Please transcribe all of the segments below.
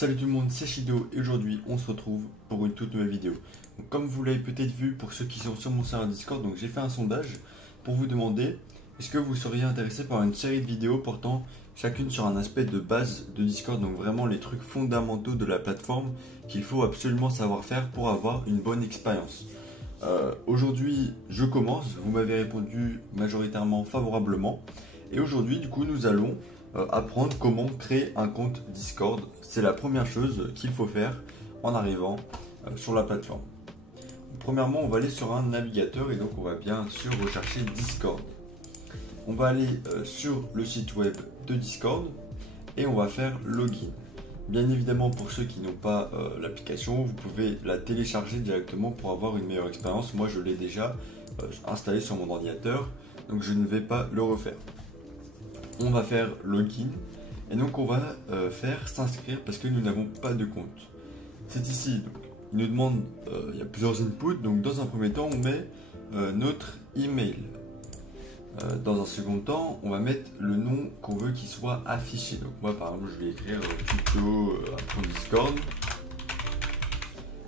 Salut tout le monde, c'est Shido et aujourd'hui on se retrouve pour une toute nouvelle vidéo. Donc, comme vous l'avez peut-être vu pour ceux qui sont sur mon serveur Discord, donc j'ai fait un sondage pour vous demander est-ce que vous seriez intéressé par une série de vidéos portant chacune sur un aspect de base de Discord, donc vraiment les trucs fondamentaux de la plateforme qu'il faut absolument savoir faire pour avoir une bonne expérience. Aujourd'hui je commence, vous m'avez répondu majoritairement favorablement et aujourd'hui du coup nous allons apprendre comment créer un compte Discord. C'est la première chose qu'il faut faire en arrivant sur la plateforme. Premièrement, on va aller sur un navigateur et donc on va bien sûr rechercher Discord. On va aller sur le site web de Discord et on va faire login. Bien évidemment, pour ceux qui n'ont pas l'application, vous pouvez la télécharger directement pour avoir une meilleure expérience. Moi, je l'ai déjà installé sur mon ordinateur, donc je ne vais pas le refaire. On va faire login et donc on va faire s'inscrire parce que nous n'avons pas de compte. C'est ici, donc, il nous demande, il y a plusieurs inputs, donc dans un premier temps on met notre email. Dans un second temps, on va mettre le nom qu'on veut qu'il soit affiché. Donc moi par exemple je vais écrire tuto Discord.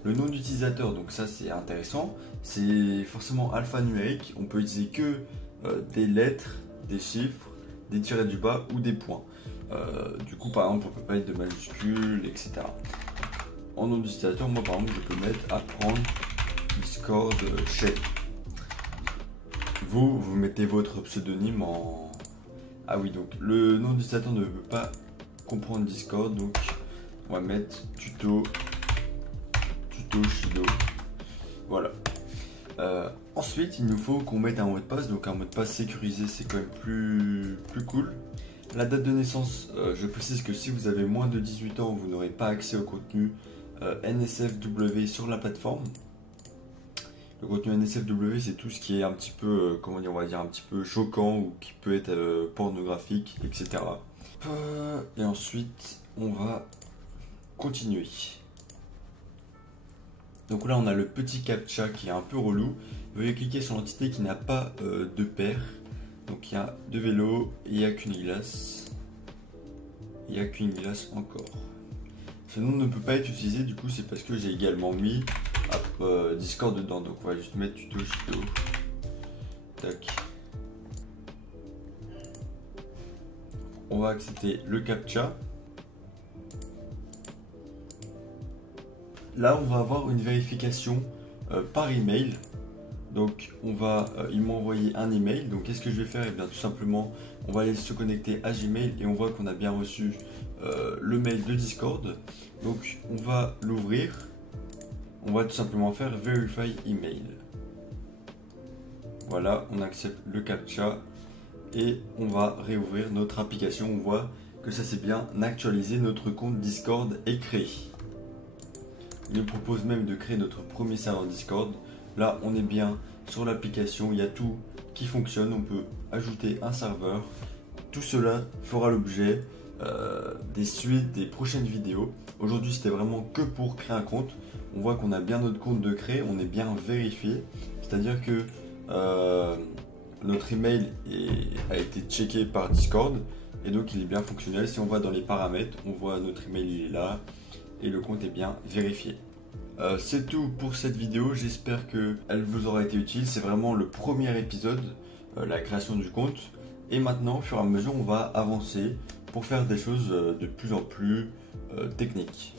Le nom d'utilisateur, donc ça c'est intéressant, c'est forcément alphanumérique, on peut utiliser que des lettres, des chiffres, des tirets du bas ou des points. Du coup par exemple on peut pas mettre de majuscules, etc. En nom d'utilisateur, moi par exemple je peux mettre apprendre Discord chez. Vous mettez votre pseudonyme en... Ah oui, donc le nom d'utilisateur ne veut pas comprendre Discord, donc on va mettre tuto Shido. Voilà. Ensuite, il nous faut qu'on mette un mot de passe, donc un mot de passe sécurisé, c'est quand même plus cool. La date de naissance, je précise que si vous avez moins de 18 ans, vous n'aurez pas accès au contenu NSFW sur la plateforme. Le contenu NSFW, c'est tout ce qui est un petit peu, comment dire, on va dire un petit peu choquant ou qui peut être pornographique, etc. Et ensuite, on va continuer. Donc là, on a le petit captcha qui est un peu relou. Veuillez cliquer sur l'entité qui n'a pas de paire. Donc il y a deux vélos et il n'y a qu'une glace. Il n'y a qu'une glace encore. Ce nom ne peut pas être utilisé, du coup c'est parce que j'ai également mis Discord dedans. Donc on va juste mettre tuto Shido. Tac. On va accepter le captcha. Là on va avoir une vérification par email. Donc il m'a envoyé un email. Donc qu'est-ce que je vais faire? Et bien tout simplement on va aller se connecter à Gmail et on voit qu'on a bien reçu le mail de Discord. Donc on va l'ouvrir. On va tout simplement faire Verify Email. Voilà, on accepte le captcha et on va réouvrir notre application. On voit que ça c'est bien actualisé, notre compte Discord est créé. Il nous propose même de créer notre premier serveur Discord. Là on est bien sur l'application, il y a tout qui fonctionne, on peut ajouter un serveur. Tout cela fera l'objet des suites, des prochaines vidéos. Aujourd'hui c'était vraiment que pour créer un compte. On voit qu'on a bien notre compte de créer, on est bien vérifié. C'est-à-dire que notre email a été checké par Discord et donc il est bien fonctionnel. Si on va dans les paramètres, on voit notre email il est là et le compte est bien vérifié. C'est tout pour cette vidéo, j'espère qu'elle vous aura été utile. C'est vraiment le premier épisode, la création du compte. Et maintenant, au fur et à mesure, on va avancer pour faire des choses de plus en plus techniques.